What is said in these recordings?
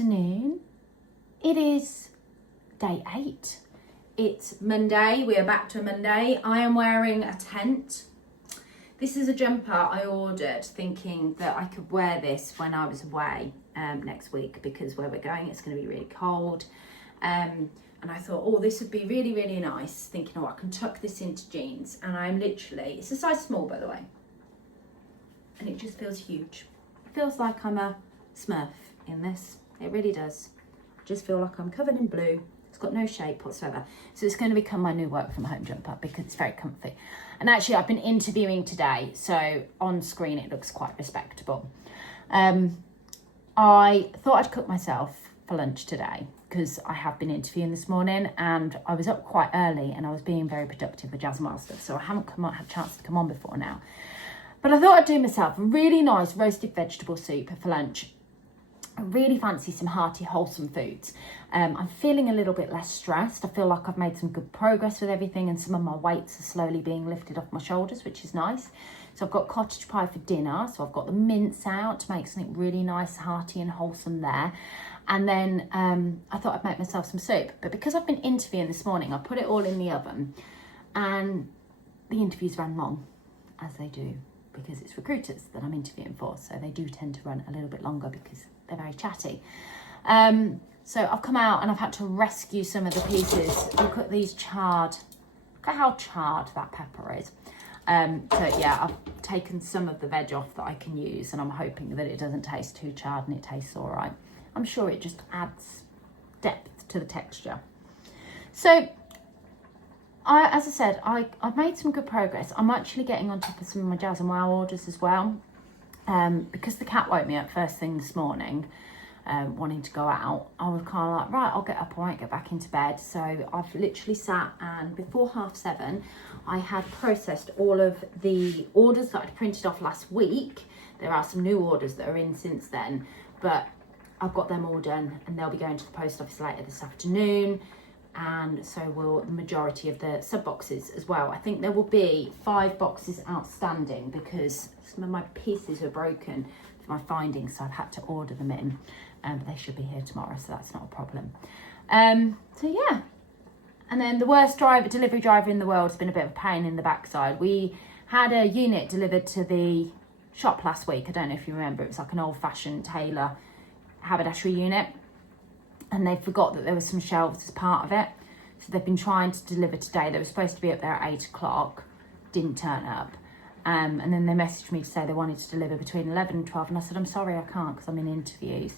afternoon. It is day 8. It's Monday. We are back to a Monday. I am wearing a tent. This is a jumper I ordered thinking that I could wear this when I was away next week, because where we're going it's going to be really cold. And I thought, oh, this would be really, really nice, thinking, oh, I can tuck this into jeans. And I'm literally, it's a size small, by the way. And it just feels huge. It feels like I'm a Smurf in this. It really does. I just feel like I'm covered in blue. It's got no shape whatsoever. So it's going to become my new work from home jumper because it's very comfy. And actually I've been interviewing today, so on screen it looks quite respectable. I thought I'd cook myself for lunch today because I have been interviewing this morning and I was up quite early and I was being very productive with Jazz and Wild stuff, so I haven't had a chance to come on before now. But I thought I'd do myself a really nice roasted vegetable soup for lunch. I really fancy some hearty, wholesome foods. I'm feeling a little bit less stressed. I feel like I've made some good progress with everything and some of my weights are slowly being lifted off my shoulders, which is nice. So I've got cottage pie for dinner. So I've got the mince out to make something really nice, hearty and wholesome there. And then I thought I'd make myself some soup. But because I've been interviewing this morning, I put it all in the oven and the interviews ran long, as they do, because it's recruiters that I'm interviewing for. So they do tend to run a little bit longer because they're very chatty. So I've come out and I've had to rescue some of the pieces. Look at these charred, look at how charred that pepper is. So yeah, I've taken some of the veg off that I can use and I'm hoping that it doesn't taste too charred and it tastes all right. I'm sure it just adds depth to the texture. So as I said, I've made some good progress. I'm actually getting on top of some of my Jazz and Wow orders as well. Because the cat woke me up first thing this morning, wanting to go out, I was kind of like, right, I'll get up, I won't get back into bed. So I've literally sat and before 7:30, I had processed all of the orders that I'd printed off last week. There are some new orders that are in since then, but I've got them all done and they'll be going to the post office later this afternoon. And so will the majority of the sub boxes as well. I think there will be 5 boxes outstanding because some of my pieces are broken for my findings, so I've had to order them in. But they should be here tomorrow, so that's not a problem. So yeah. And then the worst delivery driver in the world has been a bit of a pain in the backside. We had a unit delivered to the shop last week. I don't know if you remember. It was like an old-fashioned tailor haberdashery unit. And they forgot that there were some shelves as part of it. So they've been trying to deliver today. They were supposed to be up there at 8 o'clock, didn't turn up. And then they messaged me to say they wanted to deliver between 11 and 12. And I said, I'm sorry, I can't because I'm in interviews.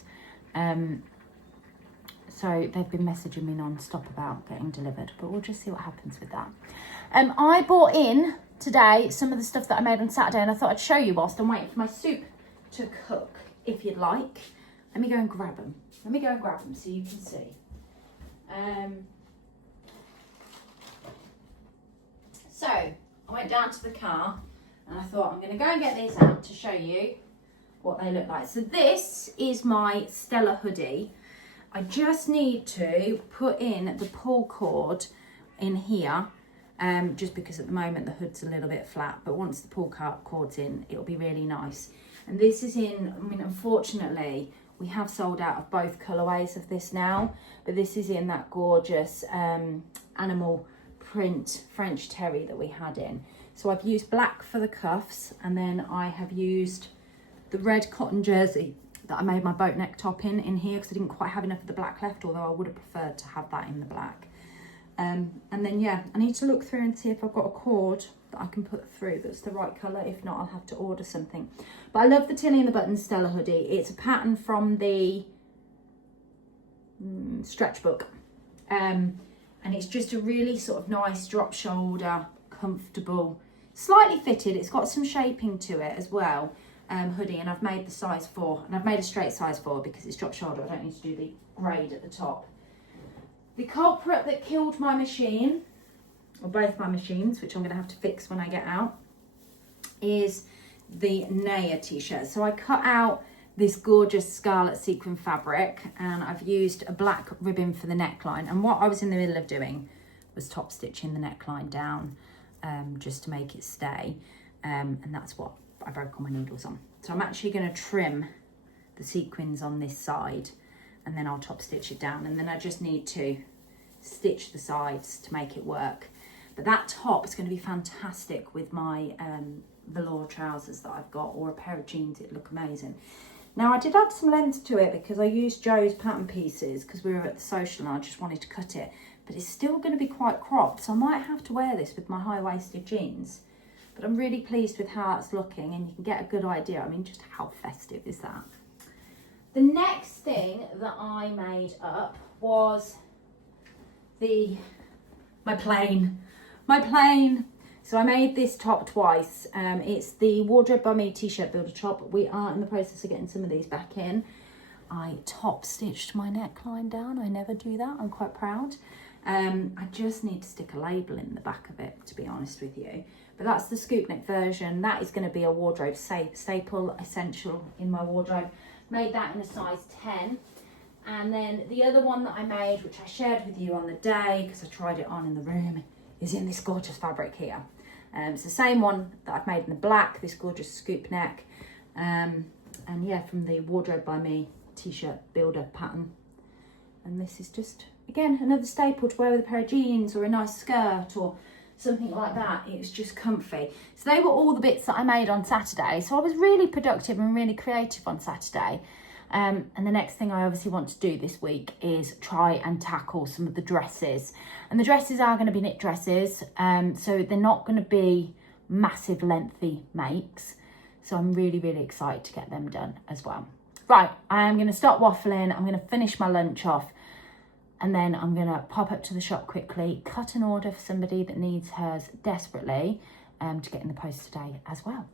So they've been messaging me non-stop about getting delivered, but we'll just see what happens with that. I bought in today some of the stuff that I made on Saturday and I thought I'd show you whilst I'm waiting for my soup to cook, if you'd like. Let me go and grab them. Let me go and grab them so you can see. So I went down to the car and I thought I'm going to go and get these out to show you what they look like. So this is my Stella hoodie. I just need to put in the pull cord in here, just because at the moment the hood's a little bit flat, but once the pull cord's in, it'll be really nice. And this is in, I mean, unfortunately, we have sold out of both colourways of this now, but this is in that gorgeous animal print French terry that we had in. So I've used black for the cuffs, and then I have used the red cotton jersey that I made my boat neck top in here because I didn't quite have enough of the black left, although I would have preferred to have that in the black. And then yeah, I need to look through and see if I've got a cord that I can put through that's the right colour. If not, I'll have to order something. But I love the Tilly and the Buttons Stella hoodie. It's a pattern from the stretch book. And it's just a really sort of nice drop shoulder, comfortable, slightly fitted. It's got some shaping to it as well. Hoodie, and I've made the size 4, and I've made a straight size 4 because it's drop shoulder. I don't need to do the grade at the top. The culprit that killed my machine, or both my machines, which I'm going to have to fix when I get out, is the Naya t-shirt. So I cut out this gorgeous scarlet sequin fabric and I've used a black ribbon for the neckline, and what I was in the middle of doing was top stitching the neckline down just to make it stay, and that's what I broke all my needles on. So I'm actually going to trim the sequins on this side and then I'll top stitch it down, and then I just need to stitch the sides to make it work. But that top is going to be fantastic with my velour trousers that I've got, or a pair of jeans. It'd look amazing. Now I did add some length to it because I used Joe's pattern pieces because we were at the social and I just wanted to cut it, but it's still going to be quite cropped, so I might have to wear this with my high-waisted jeans. But I'm really pleased with how it's looking, and you can get a good idea. I mean, just how festive is that? The next thing that I made up was my plain. So I made this top twice. It's the Wardrobe by Me t-shirt builder top. We are in the process of getting some of these back in. I top stitched my neckline down. I never do that. I'm quite proud. I just need to stick a label in the back of it, to be honest with you. But that's the scoop neck version. That is going to be a wardrobe staple essential in my wardrobe. Made that in a size 10. And then the other one that I made, which I shared with you on the day because I tried it on in the room, is in this gorgeous fabric here. It's the same one that I've made in the black, this gorgeous scoop neck. And yeah, from the Wardrobe by Me t-shirt builder pattern. And this is just, again, another staple to wear with a pair of jeans or a nice skirt or something like that. It was just comfy. So they were all the bits that I made on Saturday. So I was really productive and really creative on Saturday. And the next thing I obviously want to do this week is try and tackle some of the dresses. And the dresses are going to be knit dresses. So they're not going to be massive lengthy makes. So I'm really, really excited to get them done as well. Right, I am going to stop waffling. I'm going to finish my lunch off. And then I'm going to pop up to the shop quickly, cut an order for somebody that needs hers desperately to get in the post today as well.